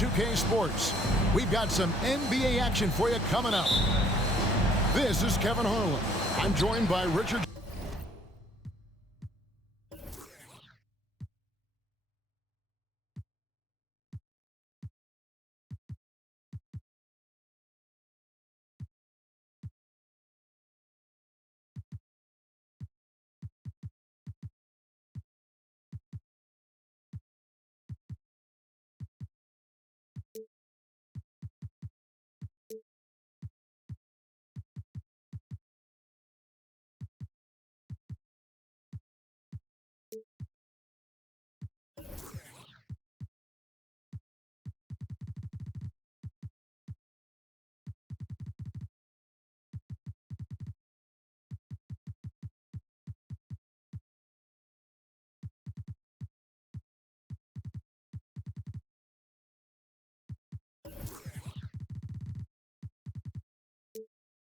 2K Sports. We've got some NBA action for you coming up. This is Kevin Harlan. I'm joined by Richard.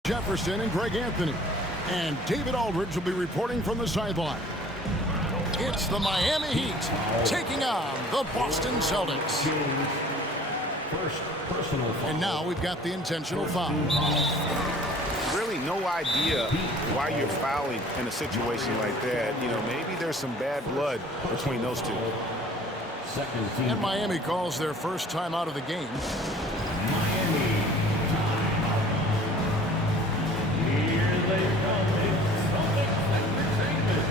Jefferson and Greg Anthony. And David Aldridge will be reporting from the sideline. It's the Miami Heat taking on the Boston Celtics. And now we've got the intentional foul. Really no idea why you're fouling in a situation like that. You know, maybe there's some bad blood between those two. And Miami calls their first time out of the game. Miami time. Here they come. It's Celtics Entertainment.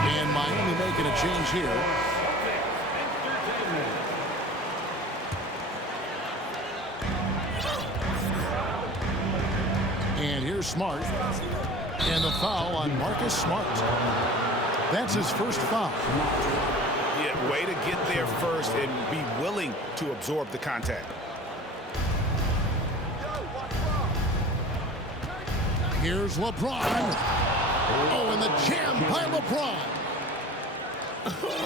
And Miami making a change here. And here's Smart. And the foul on Marcus Smart. That's his first foul. Yeah, way to get there first and be willing to absorb the contact. Here's LeBron. Oh, and the jam by LeBron.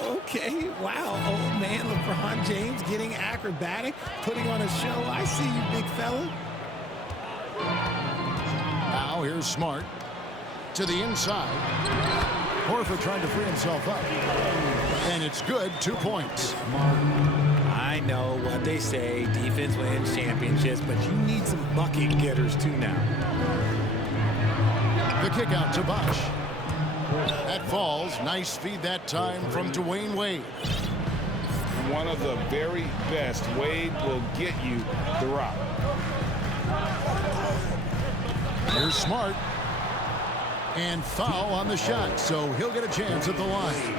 Okay, wow, old man LeBron James getting acrobatic, putting on a show. I see you, big fella. Now here's Smart to the inside. Horford trying to free himself up. And it's good, 2 points. I know what they say, defense wins championships, but you need some bucket getters too now. The kick out to Bosh. That falls. Nice feed that time from Dwayne Wade. One of the very best. Wade will get you the rock. Here's Smart. And foul on the shot, so he'll get a chance at the line.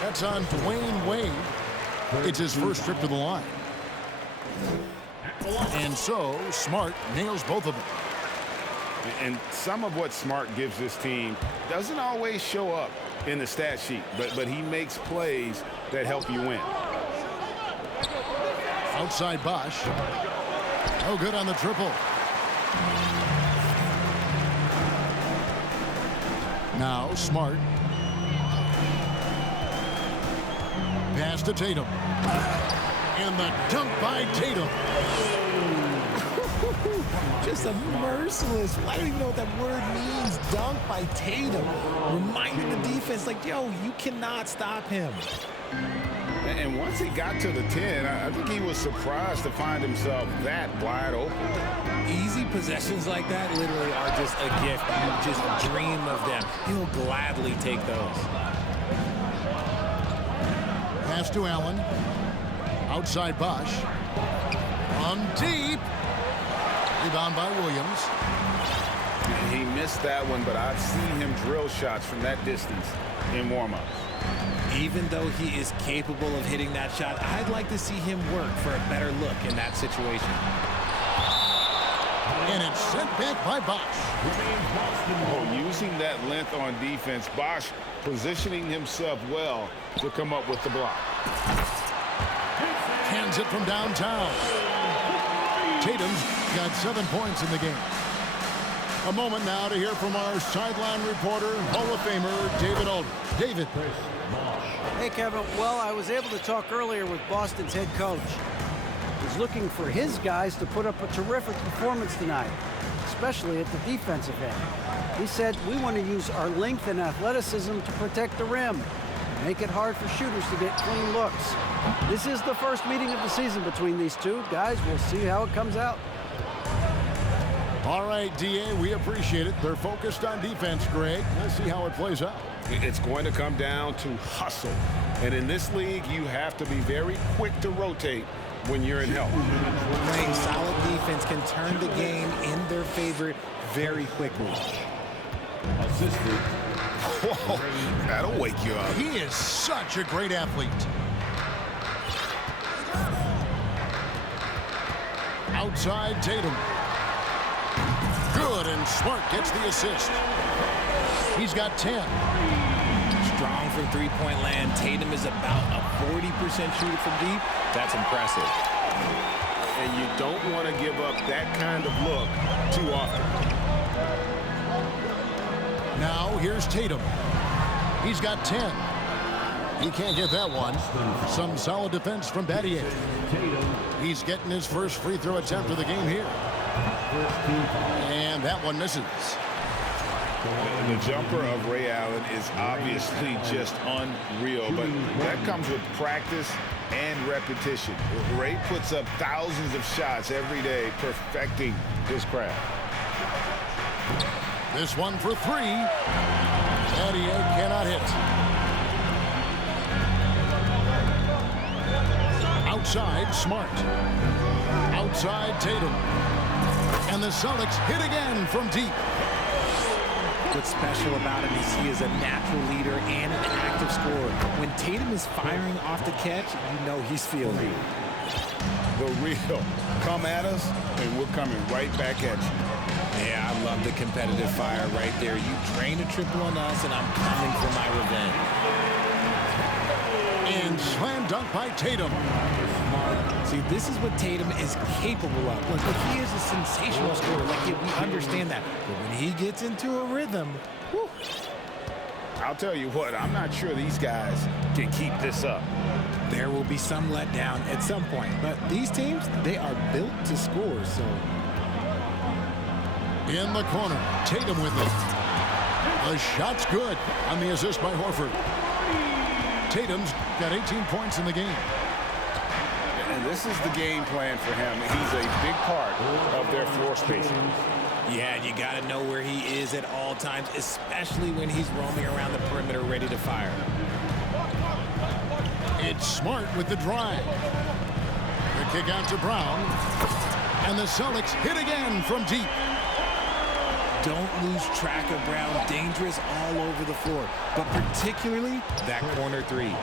That's on Dwayne Wade. It's his first trip to the line. And so Smart nails both of them. And some of what Smart gives this team doesn't always show up in the stat sheet, but he makes plays that help you win. Outside Bosh. Oh, good on the triple. Now Smart. Pass to Tatum. And the dunk by Tatum. Just a merciless, I don't even know what that word means, dunk by Tatum. Reminding the defense, like, yo, you cannot stop him. And once he got to the 10, I think he was surprised to find himself that wide open. Easy possessions like that literally are just a gift. You just dream of them. He'll gladly take those. Pass to Allen. Outside Bosch. On deep. Rebound by Williams. And he missed that one, but I've seen him drill shots from that distance in warm-ups. Even though he is capable of hitting that shot, I'd like to see him work for a better look in that situation. And it's sent back by Bosch. Oh, using that length on defense, Bosch positioning himself well to come up with the block. Hands it from downtown. Tatum's got 7 points in the game. A moment now to hear from our sideline reporter, Hall of Famer David Aldridge. David. Hey, Kevin. Well, I was able to talk earlier with Boston's head coach. He's looking for his guys to put up a terrific performance tonight, especially at the defensive end. He said, we want to use our length and athleticism to protect the rim, make it hard for shooters to get clean looks. This is the first meeting of the season between these two. Guys, we'll see how it comes out. All right, D.A., we appreciate it. They're focused on defense, Greg. Let's see how it plays out. It's going to come down to hustle. And in this league, you have to be very quick to rotate when you're in help. Playing solid defense can turn the game in their favor very quickly. Assisted. Whoa, that'll wake you up. He is such a great athlete. Outside Tatum. Good, and Smart gets the assist. He's got 10. Strong from three-point land. Tatum is about a 40% shooter from deep. That's impressive. And you don't want to give up that kind of look too often. Now here's Tatum. He's got 10. He can't get that one. Some solid defense from Battier. He's getting his first free throw attempt of the game here. And that one misses. The jumper of Ray Allen is obviously just unreal, but that comes with practice and repetition. Ray puts up thousands of shots every day, perfecting his craft. This one for three. Battier cannot hit. Outside, Smart. Outside, Tatum. And the Celtics hit again from deep. What's special about him is he is a natural leader and an active scorer. When Tatum is firing off the catch, you know he's feeling it. The real. Come at us, and we're coming right back at you. Yeah, I love the competitive fire right there. You drain a triple on us, and I'm coming for my revenge. And slam dunk by Tatum. See, this is what Tatum is capable of. Look, he is a sensational scorer. Like, we understand that. But when he gets into a rhythm, whew. I'll tell you what, I'm not sure these guys can keep this up. There will be some letdown at some point. But these teams, they are built to score, so. In the corner, Tatum with it. The shot's good on the assist by Horford. Tatum's got 18 points in the game. And this is the game plan for him. He's a big part of their floor spacing. Yeah, you got to know where he is at all times, especially when he's roaming around the perimeter ready to fire. It's Smart with the drive. The kick out to Brown. And the Celtics hit again from deep. Don't lose track of Brown. Dangerous all over the floor, but particularly that corner three.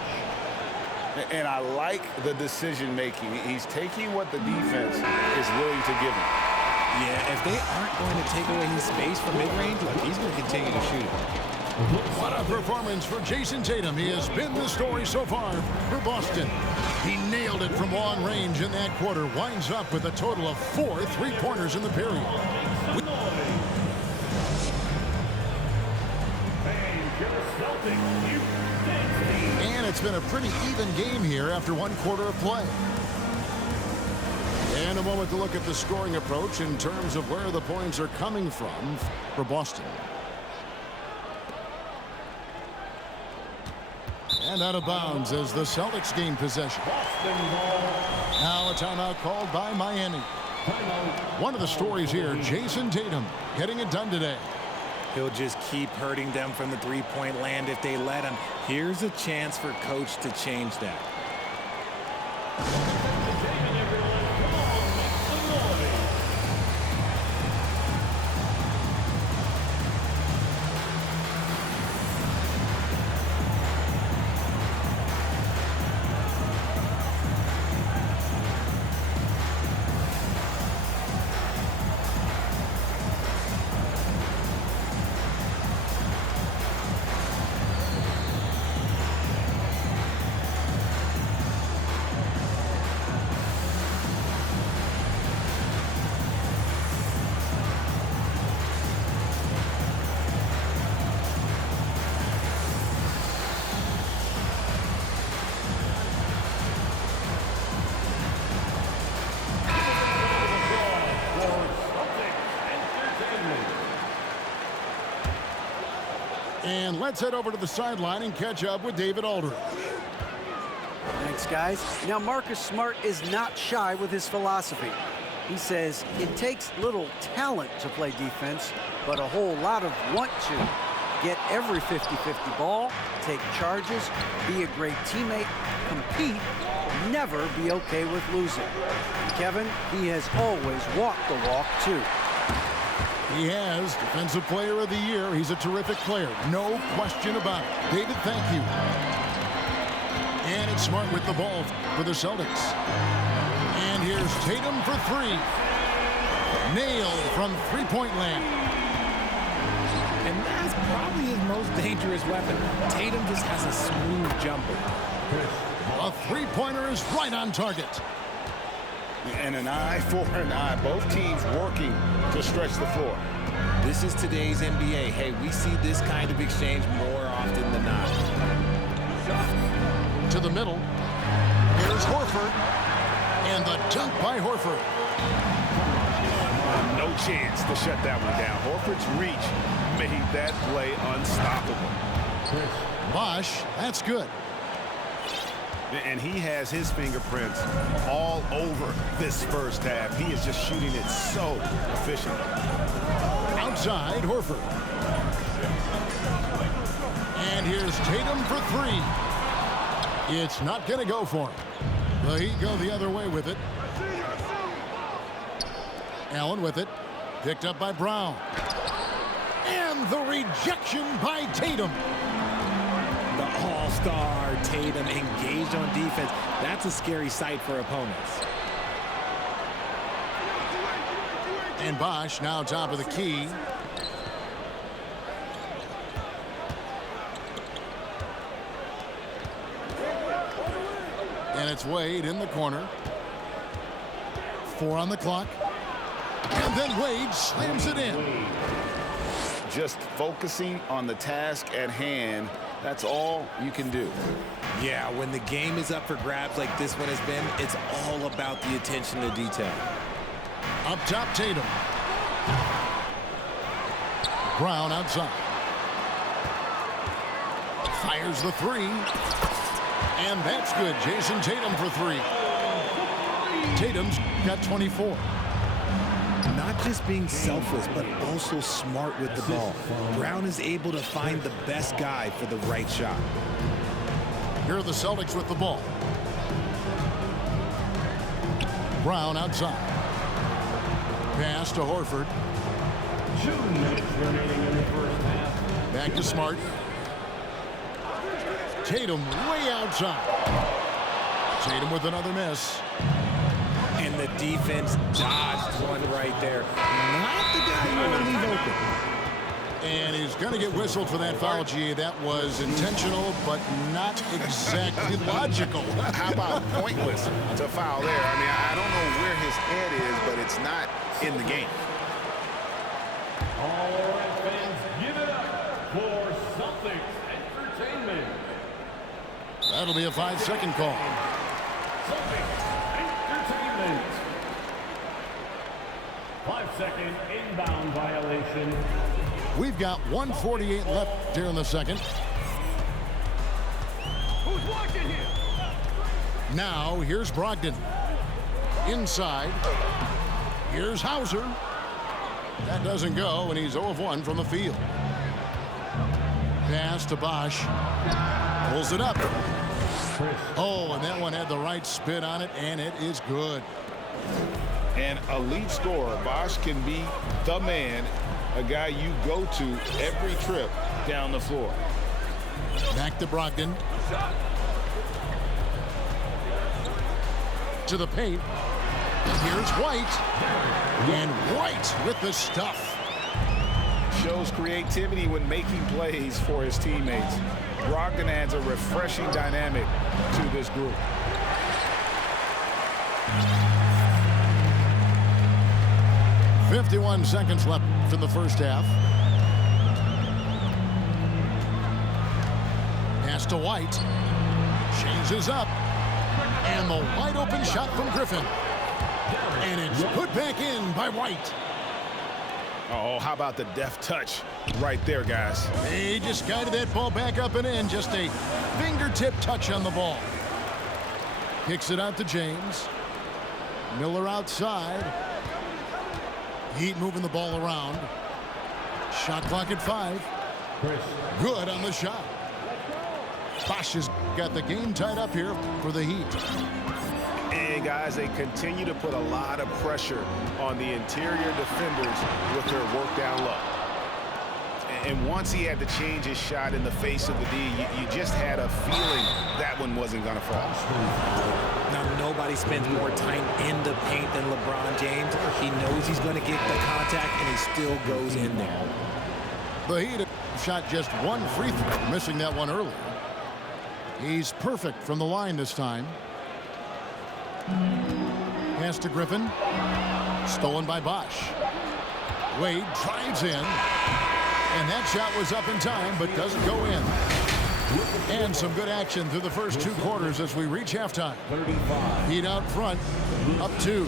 And I like the decision making. He's taking what the defense is willing to give him. Yeah, if they aren't going to take away his space from mid-range, look, he's going to continue to shoot it. What a performance for Jason Tatum. He has been the story so far for Boston. He nailed it from long range in that quarter. Winds up with a total of 4 three-pointers in the period. And it's been a pretty even game here after one quarter of play. And a moment to look at the scoring approach in terms of where the points are coming from for Boston. And out of bounds as the Celtics gain possession. Now a timeout called by Miami. One of the stories here, Jason Tatum getting it done today. He'll just keep hurting them from the three-point land if they let him. Here's a chance for coach to change that. And let's head over to the sideline and catch up with David Aldridge. Thanks, guys. Now, Marcus Smart is not shy with his philosophy. He says it takes little talent to play defense, but a whole lot of want to. Get every 50-50 ball, take charges, be a great teammate, compete, never be okay with losing. And Kevin, he has always walked the walk, too. He has Defensive Player of the Year. He's a terrific player. No question about it. David, thank you. And it's Smart with the ball for the Celtics. And here's Tatum for three. Nailed from three-point land. And that's probably his most dangerous weapon. Tatum just has a smooth jumper. A three-pointer is right on target. And an eye for an eye. Both teams working to stretch the floor. This is today's NBA. Hey, we see this kind of exchange more often than not. To the middle. Here's Horford. And the dunk by Horford. No chance to shut that one down. Horford's reach made that play unstoppable. Bosh, that's good. And he has his fingerprints all over this first half. He is just shooting it so efficiently. Outside, Horford. And here's Tatum for three. It's not going to go for him. The Heat go the other way with it. Allen with it. Picked up by Brown. And the rejection by Tatum. The all-star Tatum engaged on defense. That's a scary sight for opponents. And Bosh now top of the key. And it's Wade in the corner. 4 on the clock. And then Wade slams it in. Just focusing on the task at hand. That's all you can do. Yeah, when the game is up for grabs like this one has been, it's all about the attention to detail. Up top, Tatum. Brown outside. Fires the three. And that's good. Jason Tatum for three. Tatum's got 24. Not just being selfless, but also smart with the ball. Brown is able to find the best guy for the right shot. Here are the Celtics with the ball. Brown outside. Pass to Horford. 2 minutes remaining in the first half. Back to Smart. Tatum way outside. Tatum with another miss. And the defense dodged one right there. Not the guy you want to leave open. And he's going to get whistled for that foul, G. That was intentional, but not exactly logical. How about pointless to foul there? I mean, I don't know where his head is, but it's not in the game. All right, fans, give it up for Celtics Entertainment. That'll be a 5-second call. Celtics Entertainment. second inbound violation. We've got 1:48 left here in the second. Who's watching here? Now, here's Brogdon. Inside. Here's Hauser. That doesn't go, and he's 0 of 1 from the field. Pass to Bosch. Pulls it up. Oh, and that one had the right spin on it, and it is good. An elite scorer. Bosch can be the man, a guy you go to every trip down the floor. Back to Brogdon. To the paint. Here's White. And White with the stuff. Shows creativity when making plays for his teammates. Brogdon adds a refreshing dynamic to this group. .51 seconds left in the first half. Pass to White. Changes up. And the wide open shot from Griffin. And it's put back in by White. Oh, how about the deft touch right there, guys? He just guided that ball back up and in. Just a fingertip touch on the ball. Kicks it out to James. Miller outside. Heat moving the ball around. Shot clock at 5. Good on the shot. Bosch has got the game tied up here for the Heat. And guys, they continue to put a lot of pressure on the interior defenders with their work down low. And once he had to change his shot in the face of the D, you just had a feeling that one wasn't going to fall. Now, nobody spends more time in the paint than LeBron James. He knows he's going to get the contact, and he still goes in there. The Heat shot just one free throw, missing that one earlier. He's perfect from the line this time. Pass to Griffin. Stolen by Bosch. Wade drives in. And that shot was up in time, but doesn't go in. And some good action through the first 2 quarters as we reach halftime. Heat out front, up 2.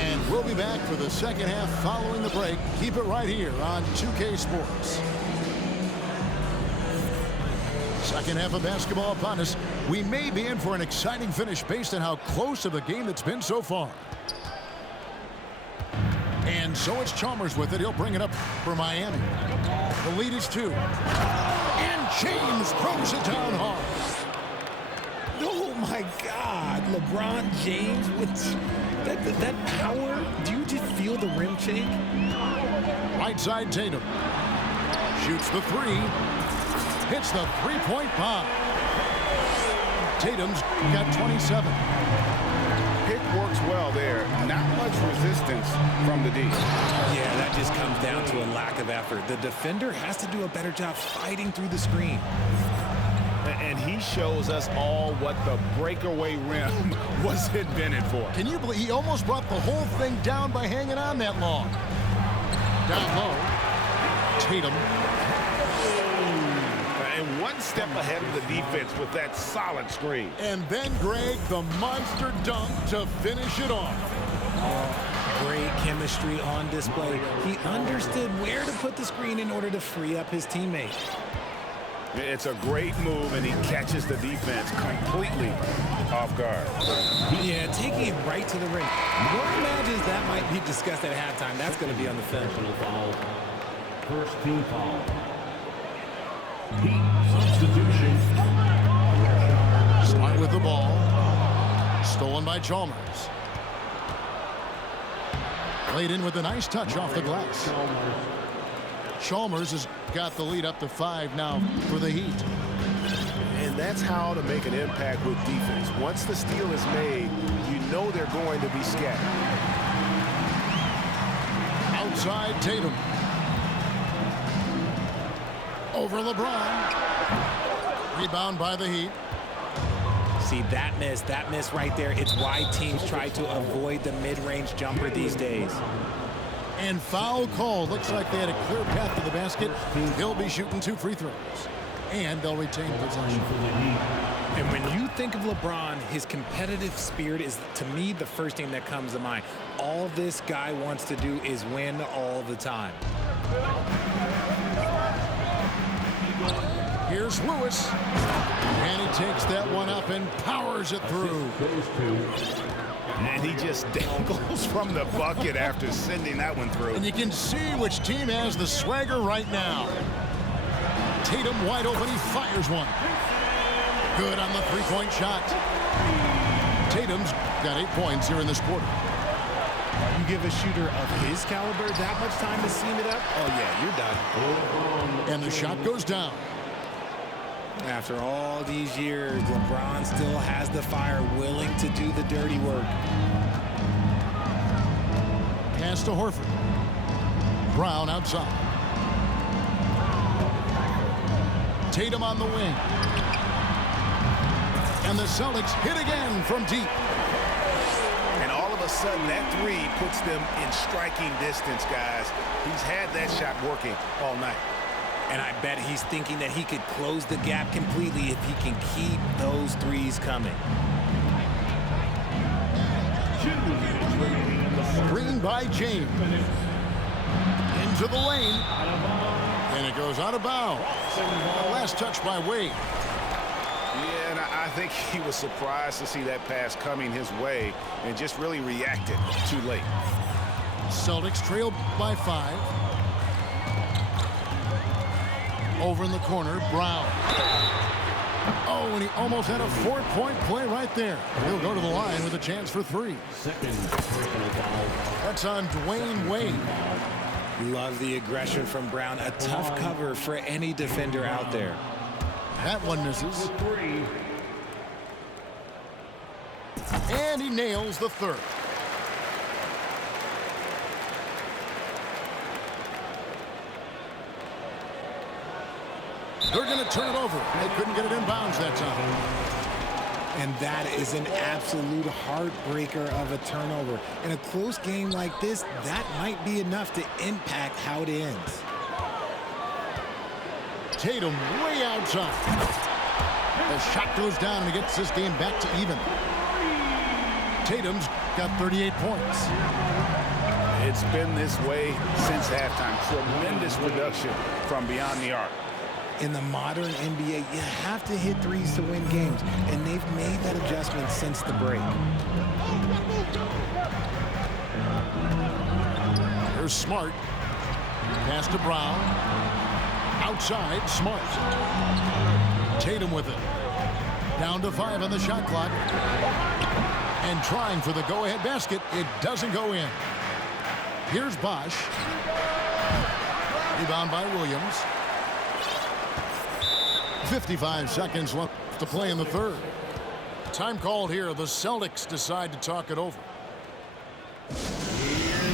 And we'll be back for the second half following the break. Keep it right here on 2K Sports. Second half of basketball upon us. We may be in for an exciting finish based on how close of a game it's been so far. And so it's Chalmers with it. He'll bring it up for Miami. The lead is 2. And James throws it down hard. Oh, my God. LeBron James with that power. Do you just feel the rim shake? Right side Tatum. Shoots the 3. Hits the three-point bomb. Tatum's got 27. Pick works well there. Not much resistance from the D. Yeah, that just comes down to a lack of effort. The defender has to do a better job fighting through the screen. And he shows us all what the breakaway rim was invented for. Can you believe he almost brought the whole thing down by hanging on that long? Down low. Tatum. And one step ahead of the defense with that solid screen. And then Greg, the monster dunk to finish it off. Great chemistry on display. He understood where to put the screen in order to free up his teammate. It's a great move, and he catches the defense completely off guard. Yeah, taking it right to the rim. One imagines that might be discussed at halftime. That's going to be on the film. Foul. First team foul. Heat substitution. Smart with the ball. Stolen by Chalmers. Played in with a nice touch off the glass. Chalmers has got the lead up to 5 now for the Heat. And that's how to make an impact with defense. Once the steal is made, you know they're going to be scattered. Outside Tatum. Over LeBron. Rebound by the Heat. See, that miss right there. It's why teams try to avoid the mid-range jumper these days. And foul call. Looks like they had a clear path to the basket. He'll be shooting 2 free throws. and they'll retain possession. And when you think of LeBron, his competitive spirit is, to me, the first thing that comes to mind. All this guy wants to do is win all the time. Here's Lewis. And he takes that one up and powers it through. And he just dangles from the bucket after sending that one through. And you can see which team has the swagger right now. Tatum wide open, he fires one. Good on the three-point shot. Tatum's got 8 points here in this quarter. You give a shooter of his caliber that much time to seam it up, oh yeah, you're done. And the shot goes down. After all these years, LeBron still has the fire, willing to do the dirty work. Pass to Horford. Brown outside. Tatum on the wing. And the Celtics hit again from deep. And all of a sudden, that three puts them in striking distance, guys. He's had that shot working all night. And I bet he's thinking that he could close the gap completely if he can keep those threes coming. Screen by James. Into the lane. And it goes out of bounds. Last touch by Wade. Yeah, and I think he was surprised to see that pass coming his way and just really reacted too late. Celtics trail by 5. Over in the corner, Brown. Oh, and he almost had a 4-point play right there. He'll go to the line with a chance for 3. That's on Dwayne Wade. Love the aggression from Brown. A tough cover for any defender out there. That one misses. And he nails the third. They're going to turn it over. They couldn't get it inbounds that time. And that is an absolute heartbreaker of a turnover. In a close game like this, that might be enough to impact how it ends. Tatum way outside. The shot goes down and he gets this game back to even. Tatum's got 38 points. It's been this way since halftime. Tremendous production from beyond the arc. In the modern NBA, you have to hit threes to win games, and they've made that adjustment since the break. Here's Smart. Pass to Brown. Outside, Smart. Tatum with it. Down to 5 on the shot clock. And trying for the go-ahead basket. It doesn't go in. Here's Bosch. Rebound by Williams. 55 seconds left to play in the third. Time called here. The Celtics decide to talk it over. Here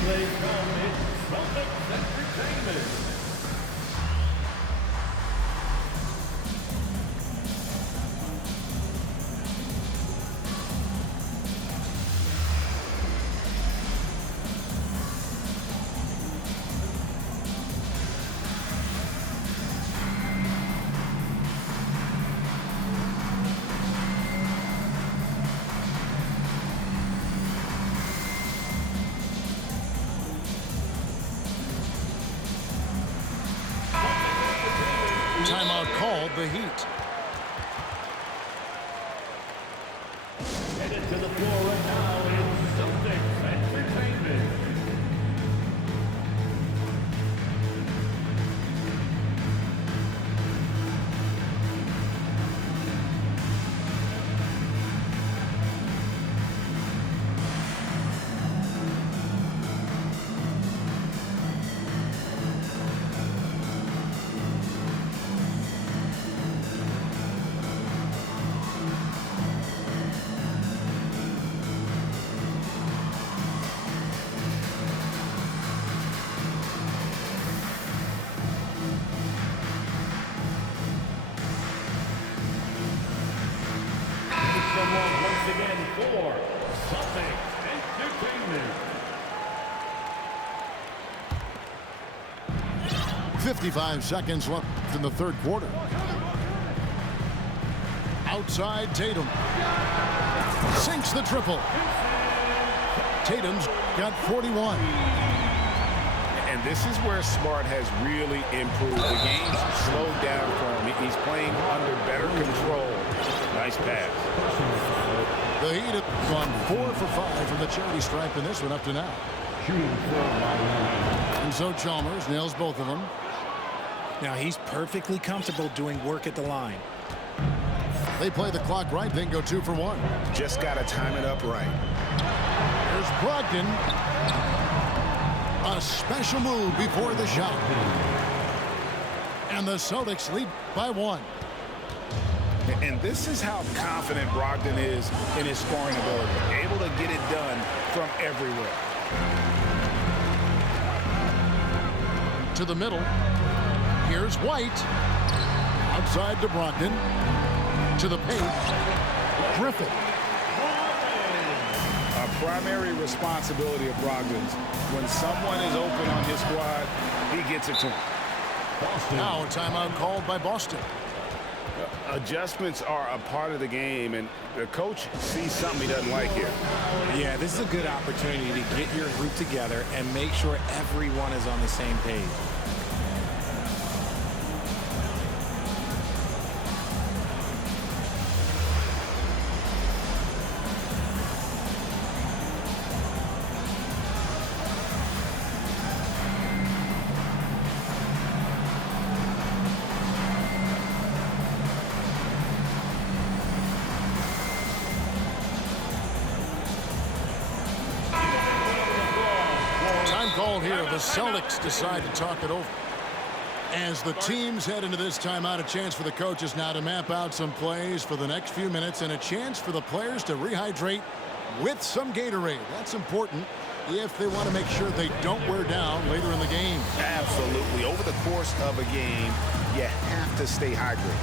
they come. It's Celtics Entertainment. Timeout called, the Heat. Headed to the floor right now is Celtics Entertainment. Once again for Celtics Entertainment. 55 seconds left in the third quarter. Outside Tatum. Sinks the triple. Tatum's got 41. And this is where Smart has really improved. The game's slowed down for him. He's playing under better control. Nice pass. The Heat have gone 4 for 5 from the charity stripe in this one up to now. And so Chalmers nails both of them. Now he's perfectly comfortable doing work at the line. They play the clock right, then go 2 for 1. Just got to time it up right. There's Brogdon. A special move before the shot. And the Celtics lead by 1. And this is how confident Brogdon is in his scoring ability. Able to get it done from everywhere. To the middle. Here's White. Outside to Brogdon. To the paint. Griffin. A primary responsibility of Brogdon's. When someone is open on his squad, he gets it to him. Now a timeout called by Boston. Adjustments are a part of the game, and the coach sees something he doesn't like here. Yeah, this is a good opportunity to get your group together and make sure everyone is on the same page. Called here. The Celtics decide to talk it over. As the teams head into this timeout, a chance for the coaches now to map out some plays for the next few minutes and a chance for the players to rehydrate with some Gatorade. That's important if they want to make sure they don't wear down later in the game. Absolutely. Over the course of a game, you have to stay hydrated.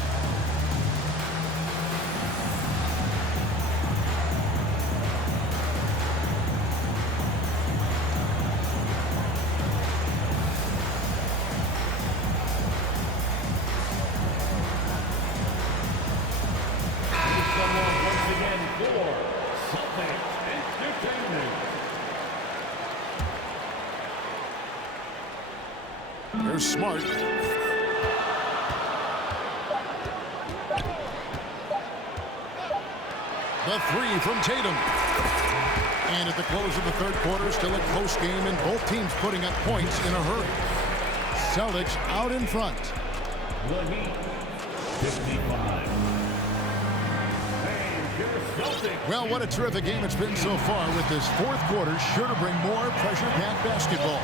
Here's Smart. The three from Tatum. And at the close of the third quarter, still a close game, and both teams putting up points in a hurry. Celtics out in front. The Heat, 55. Well, what a terrific game it's been so far, with this fourth quarter sure to bring more pressure-packed basketball.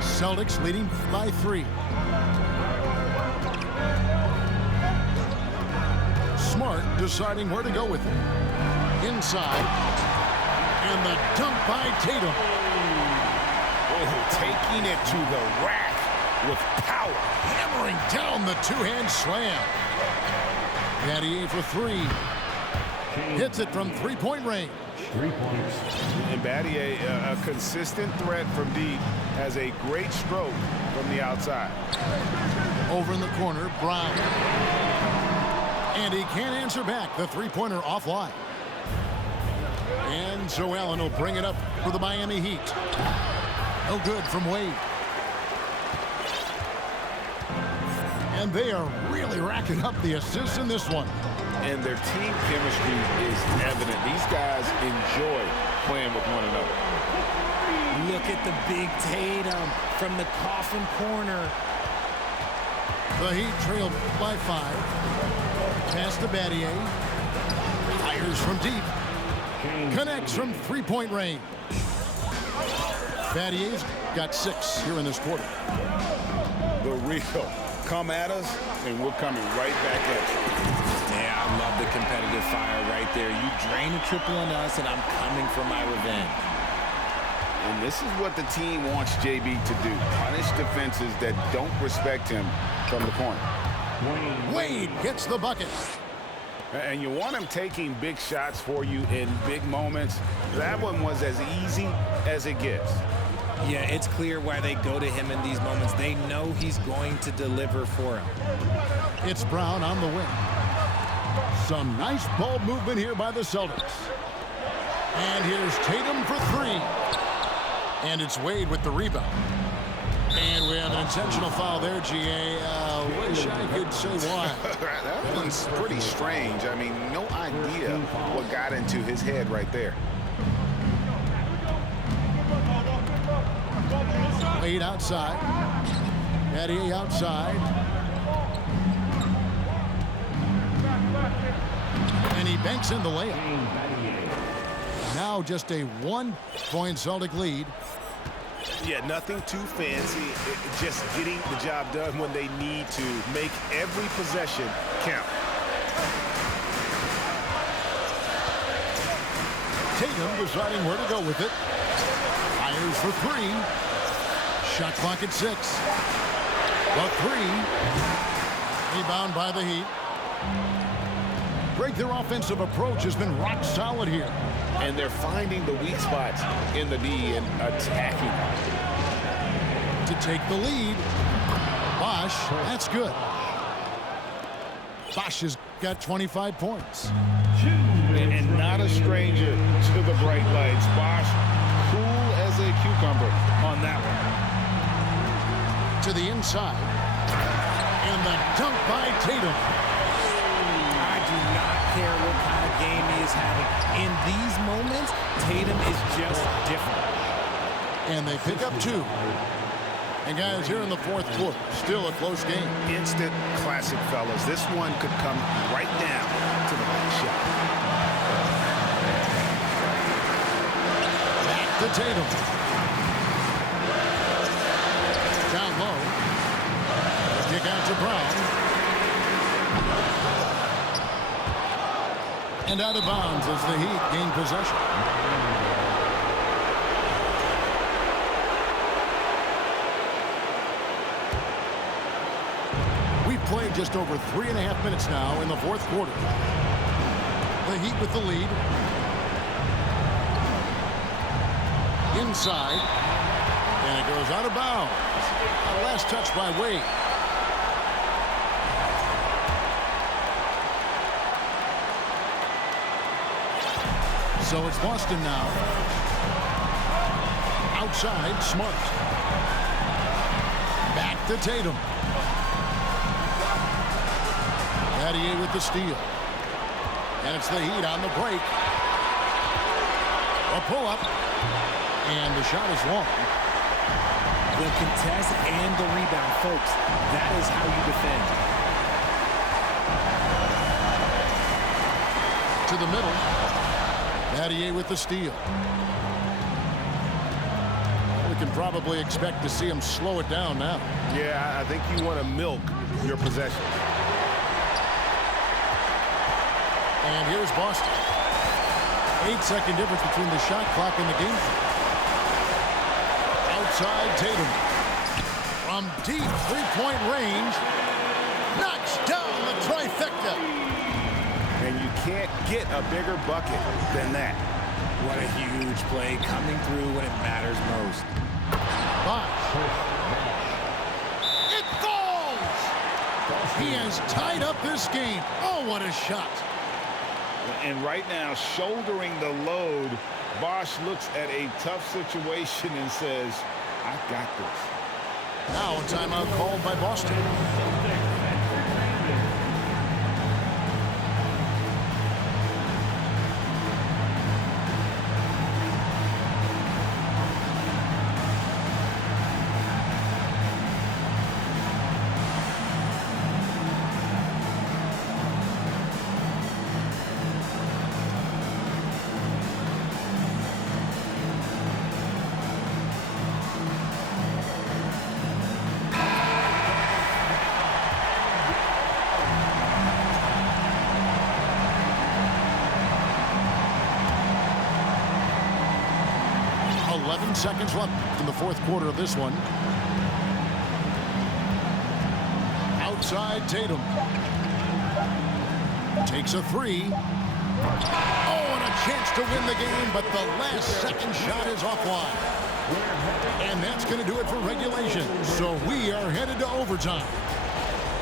Celtics leading by 3. Smart deciding where to go with it. Inside. And the dunk by Tatum. Oh, taking it to the rack with power. Hammering down the two-hand slam. Battier for 3. Hits it from three-point range. 3 points. And Battier, a consistent threat from deep, has a great stroke from the outside. Over in the corner, Brown. And he can't answer back. The three-pointer offline. And Joe Allen will bring it up for the Miami Heat. No good from Wade. And they are really racking up the assists in this one. And their team chemistry is evident. These guys enjoy playing with one another. Look at the big Tatum from the coffin corner. The Heat trail by 5. Pass to Battier. Fires from deep. Connects from three-point range. Battier's got 6 here in this quarter. The real. Come at us, and we're coming right back at you. Yeah, I love the competitive fire right there. You drain a triple on us, and I'm coming for my revenge. And this is what the team wants JB to do. Punish defenses that don't respect him from the corner. Wade gets the bucket. And you want him taking big shots for you in big moments. That one was as easy as it gets. Yeah, it's clear why they go to him in these moments. They know he's going to deliver for them. It's Brown on the wing. Some nice ball movement here by the Celtics. And here's Tatum for three. And it's Wade with the rebound. And we have an intentional foul there, GA. Wish I could say why. That one's pretty strange. I mean, no idea what got into his head right there. Wade outside. Eddie outside. And he banks in the layup. Now just a 1-point Celtic lead. Yeah, nothing too fancy. Just getting the job done when they need to. Make every possession count. Tatum deciding where to go with it. Fires for three. Shot clock at 6. The three. Rebound by the Heat. Break, their offensive approach has been rock solid here. And they're finding the weak spots in the D and attacking. To take the lead. Bosh, that's good. Bosh has got 25 points. And not a stranger to the bright lights. Bosh, cool as a cucumber on that one. To the inside. And the dunk by Tatum. I do not care what kind of game he is having. In these moments, Tatum is just different. And they pick up 2. And guys, here in the fourth quarter, still a close game. Instant classic, fellas. This one could come right down to the last shot. Back to Tatum. Down low. Kick out to Brown. And out of bounds as the Heat gain possession. We've played just over 3.5 minutes now in the fourth quarter. The Heat with the lead. Inside. And it goes out of bounds. A last touch by Wade. So it's Boston now. Outside, Smart. Back to Tatum. Battier with the steal. And it's the Heat on the break. A pull-up. And the shot is long. The contest and the rebound, folks. That is how you defend. To the middle. Battier with the steal. We can probably expect to see him slow it down now. Yeah, I think you want to milk your possession. And here's Boston. 8-second difference between the shot clock and the game clock. Outside Tatum. From deep three-point range. Knocks down the trifecta. And you can't get a bigger bucket than that. What a huge play coming through when it matters most. Bosh. It falls! He has tied up this game. Oh, what a shot. And right now, shouldering the load, Bosh looks at a tough situation and says, I got this. Now a timeout called by Boston. Seconds left in the fourth quarter of this one. Outside Tatum. Takes a three. Oh, and a chance to win the game, but the last second shot is offline. And that's going to do it for regulation. So we are headed to overtime.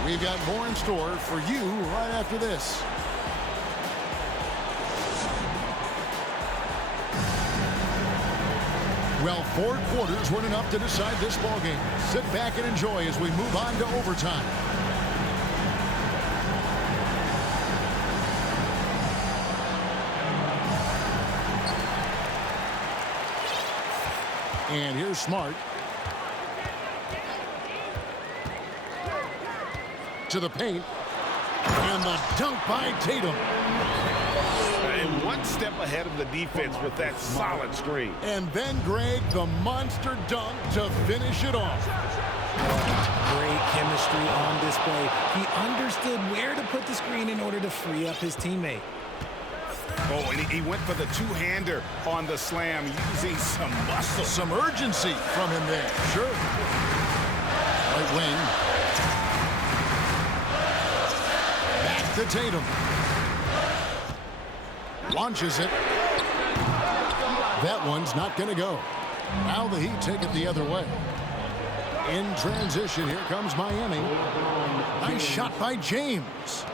We've got more in store for you right after this. Well, 4 quarters weren't enough to decide this ballgame. Sit back and enjoy as we move on to overtime. And here's Smart. To the paint. And the dunk by Tatum. And one step ahead of the defense with that solid screen. And then Greg, the monster dunk to finish it off. Great chemistry on display. He understood where to put the screen in order to free up his teammate. Oh, and he went for the two-hander on the slam, using some muscle. Some urgency from him there. Sure. Right wing. Back to Tatum. Launches it. That one's not going to go. Now the Heat take it the other way. In transition, here comes Miami. Nice shot by James.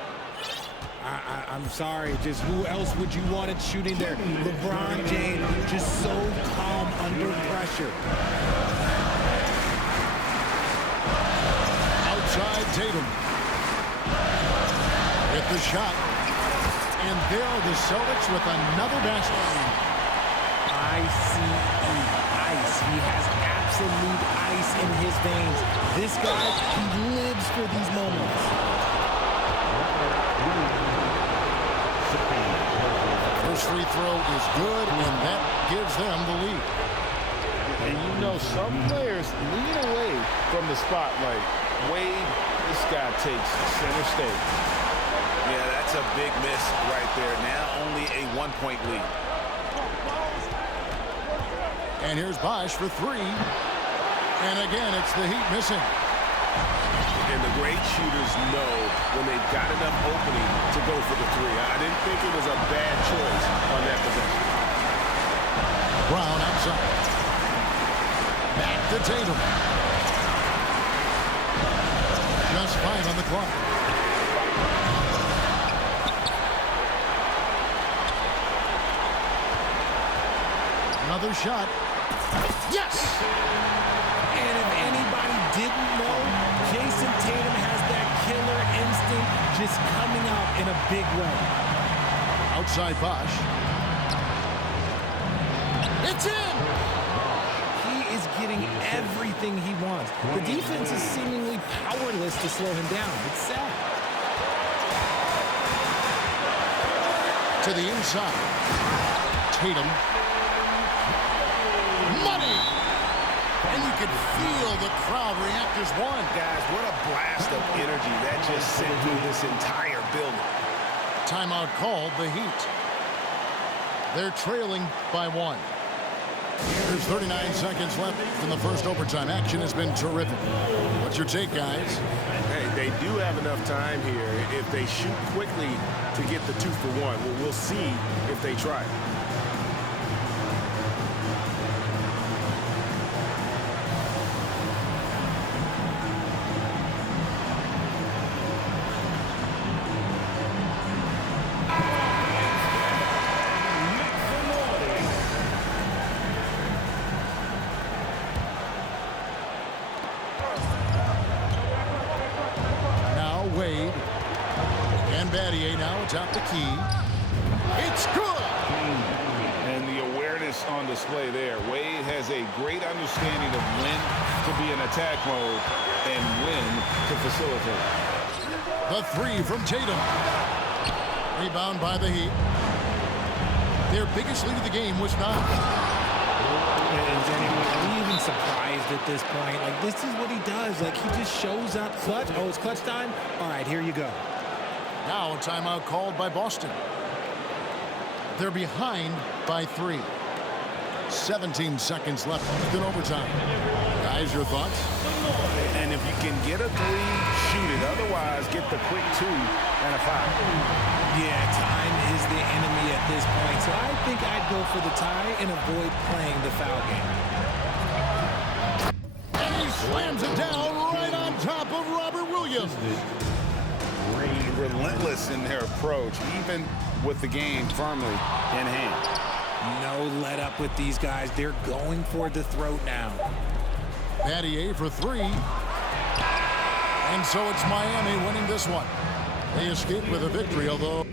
I'm sorry, just who else would you want it shooting there? LeBron James, just so calm under pressure. Outside Tatum. Hit the shot. And there are the Celtics with another basket. ICE. He has absolute ice in his veins. This guy, he lives for these moments. First free throw is good, and that gives them the lead. And you know, some players lean away from the spotlight. Wade, this guy takes center stage. Yeah, that's a big miss right there. Now only a 1-point lead. And here's Bosh for 3. And again, it's the Heat missing. And the great shooters know when they've got enough opening to go for the 3. I didn't think it was a bad choice on that possession. Brown outside. Back to Tatum. Just 5 on the clock. Another shot. Yes! And if anybody didn't know, Jason Tatum has that killer instinct just coming out in a big way. Outside Bosh. It's in! He is getting everything he wants. The defense is seemingly powerless to slow him down. It's sad. To the inside. Tatum. Money! And you can feel the crowd react as one. Guys, what a blast of energy that just sent through this entire building. Timeout called, the Heat. They're trailing by 1. There's 39 seconds left in the first overtime. Action has been terrific. What's your take, guys? Hey, they do have enough time here if they shoot quickly to get the 2-for-1. Well, we'll see if they try. Wade. And Battier now atop the key. It's good! And the awareness on display there. Wade has a great understanding of when to be in attack mode and when to facilitate. The 3 from Tatum. Rebound by the Heat. Their biggest lead of the game was 9. Are we even surprised at this point? Like, this is what he does. Like, he just shows up clutch. Oh, it's clutch time? All right, here you go. Now a timeout called by Boston. They're behind by 3. 17 seconds left in overtime. Guys, your thoughts? And if you can get a 3, shoot it. Otherwise, get the quick 2 and a 5. Yeah, time is the enemy at this point. So I think I'd go for the tie and avoid playing the foul game. slams it down right on top of Robert Williams. Relentless in their approach, even with the game firmly in hand. No let up with these guys. They're going for the throat now. Battier for three. And so it's Miami winning this one. They escape with a victory, although